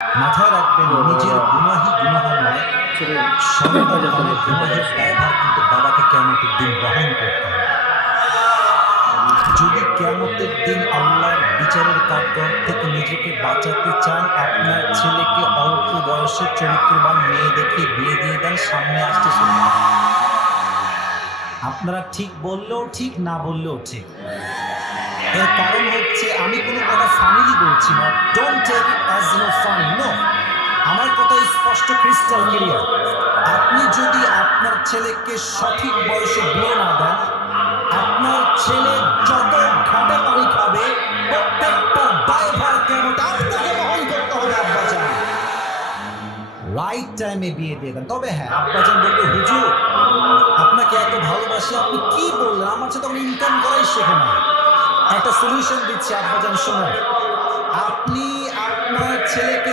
মাথায় রাখবেন, নিজের গুনাহই গুনাহ নয়, সন্তানের গুনাহের দায়ভার কিন্তু বাবাকে কিয়ামতের দিন বহন করতে হবে। যদি কিয়ামতের দিন আল্লাহর বিচারের কাঠগড় থেকে নিজেকে বাঁচাতে চান, আপনার ছেলেকে অল্প বয়সে চরিত্রবান মেয়ে দেখে বিয়ে দিয়ে দেন, সামনে আসছে সেটা। আপনারা ঠিক বললেও ঠিক, না বললেও ঠিক। এর কারণ হচ্ছে, আমি কোনো কথা ফানিলি বলছি না, don't take it as no funny, no. আমার কথা স্পষ্ট, ক্রিস্টাল ক্লিয়ার। আপনি যদি আপনার ছেলেকে সঠিক বয়সে বিয়ে না দেন, আপনার ছেলে যত ঘাটে পানি খাবে, প্রত্যেকটা দায়ভার কেমন আপনাকে বহন করতে হবে। আব্বাজান রাইট টাইমে বিয়ে দিয়ে দেন। তবে হ্যাঁ, আব্বাজান বলবে, হুজুর আপনাকে এত ভালোবাসি, আপনি কি বললেন, আমার সাথে তখন ইনকাম করাই শেখে না। একটা সলিউশন দিচ্ছি আব্বাজান, শোনো। আপনি আপনার ছেলেকে